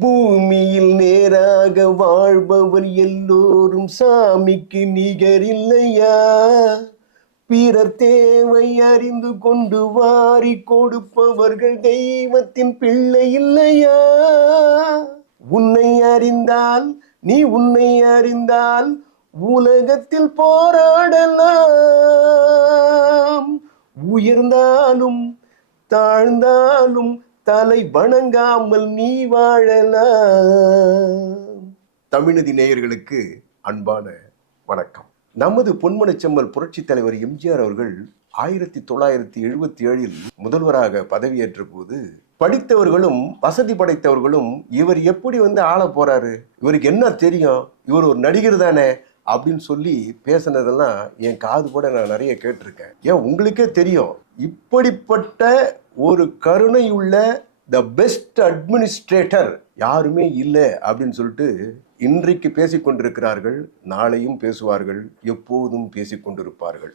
பூமியில் நேராக வாழ்பவர் எல்லோரும் சாமிக்கு நிகரில்லையா? பிறர் தேவை அறிந்து கொண்டு வாரி கொடுப்பவர்கள் தெய்வத்தின் பிள்ளை இல்லையா? உன்னை அறிந்தால் நீ உன்னை அறிந்தால் உலகத்தில் போராடலாம். உயர்ந்தாலும் தாழ்ந்தாலும் தலை வணங்காமல் நீ வாழலாம். தமிழதி நேயர்களுக்கு அன்பான வணக்கம். நமது பொன்மனச்செம்மல் புரட்சித் தலைவர் எம்ஜிஆர் அவர்கள் ஆயிரத்தி தொள்ளாயிரத்தி எழுபத்தி ஏழில் முதல்வராக பதவியேற்ற போது படித்தவர்களும் வசதி படைத்தவர்களும் இவர் எப்படி வந்து ஆள போறாரு? இவருக்கு என்ன தெரியும்? இவர் ஒரு நடிகர் தானே? அப்படின்னு சொல்லி பேசினதெல்லாம் என் காது கூட நான் நிறைய கேட்டிருக்கேன். ஏன் உங்களுக்கே தெரியும். இப்படிப்பட்ட ஒரு கருணையுள்ள த பெஸ்ட் அட்மினிஸ்ட்ரேட்டர் யாருமே இல்லை அப்படின்னு சொல்லிட்டு இன்றைக்கு பேசிக்கொண்டிருக்கிறார்கள் நாளையும் பேசுவார்கள் எப்போதும் பேசிக்கொண்டிருப்பார்கள்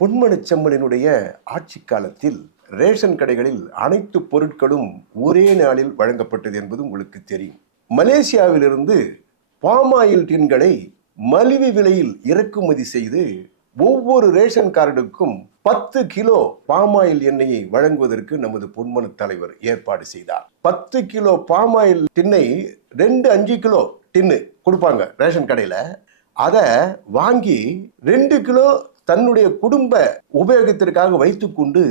பொன்மனச்செம்மலினுடைய ஆட்சி காலத்தில் ரேஷன் கடைகளில் அனைத்து பொருட்களும் ஒரே நாளில் வழங்கப்பட்டது என்பது உங்களுக்கு தெரியும். மலேசியாவிலிருந்து பாமாயில் டின்களை மலிவு விலையில் இறக்குமதி செய்து ஒவ்வொரு ரேஷன் கார்டுக்கும் பத்து கிலோ பாமாயில் எண்ணெயை வழங்குவதற்கு நமது பொன்மன தலைவர் ஏற்பாடு செய்தார். பத்து கிலோ பாமாயில் டின்னை ரெண்டு அஞ்சு கிலோ டின்னு கொடுப்பாங்க ரேஷன் கடையில. அதை வாங்கி ரெண்டு கிலோ தன்னுடைய குடும்ப உபயோகத்திற்காக வைத்துக்கொண்டு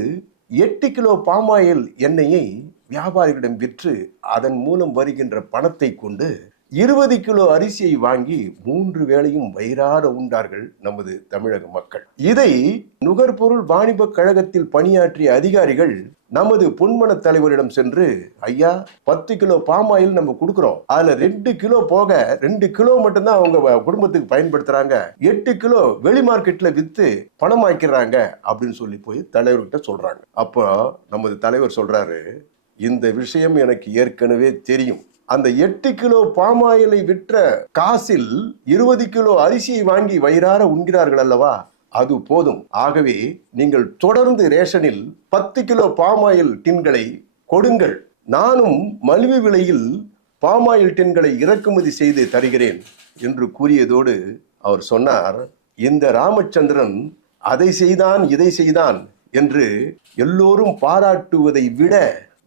எட்டு கிலோ பாமாயில் எண்ணெயை வியாபாரிகளிடம் விற்று அதன் மூலம் வருகின்ற பணத்தை கொண்டு இருபது கிலோ அரிசியை வாங்கி மூன்று வேளையும் வயிறார உண்டார்கள் நமது தமிழக மக்கள். இதை நுகர்பொருள் வாணிப கழகத்தில் பணியாற்றிய அதிகாரிகள் நமது பொன்மன தலைவரிடம் சென்று ஐயா பத்து கிலோ பாமாயில் நம்ம கொடுக்குறோம். அதுல ரெண்டு கிலோ போக ரெண்டு கிலோ மட்டும்தான் அவங்க குடும்பத்துக்கு பயன்படுத்துறாங்க. எட்டு கிலோ வெளி மார்க்கெட்ல வித்து பணமாக்கிறாங்க அப்படின்னு சொல்லி போய் தலைவர்கிட்ட சொல்றாங்க. அப்போ நமது தலைவர் சொல்றாரு இந்த விஷயம் எனக்கு ஏற்கனவே தெரியும். அந்த எட்டு கிலோ பாமாயிலை விற்ற காசில் இருபது கிலோ அரிசியை வாங்கி வயிறார உண்கிறார்கள் அல்லவா? அது போதும். ஆகவே நீங்கள் தொடர்ந்து ரேஷனில் பத்து கிலோ பாமாயில் டின்களை கொடுங்கள். நானும் மலிவு விலையில் பாமாயில் டின்களை இறக்குமதி செய்து தருகிறேன் என்று கூறியதோடு அவர் சொன்னார் இந்த ராமச்சந்திரன் அதை செய்தான் இதை செய்தான் என்று எல்லோரும் பாராட்டுவதை விட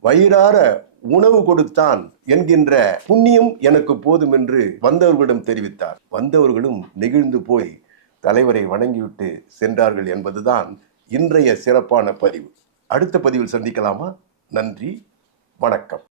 வயிறார உணவு கொடுத்தான் என்கின்ற புண்ணியம் எனக்கு போதும் என்று வந்தவர்களிடம் தெரிவித்தார். வந்தவர்களும் நெகிழ்ந்து போய் தலைவரை வணங்கிவிட்டு சென்றார்கள் என்பதுதான் இன்றைய சிறப்பான பதிவு. அடுத்த பதிவில் சந்திக்கலாமா? நன்றி வணக்கம்.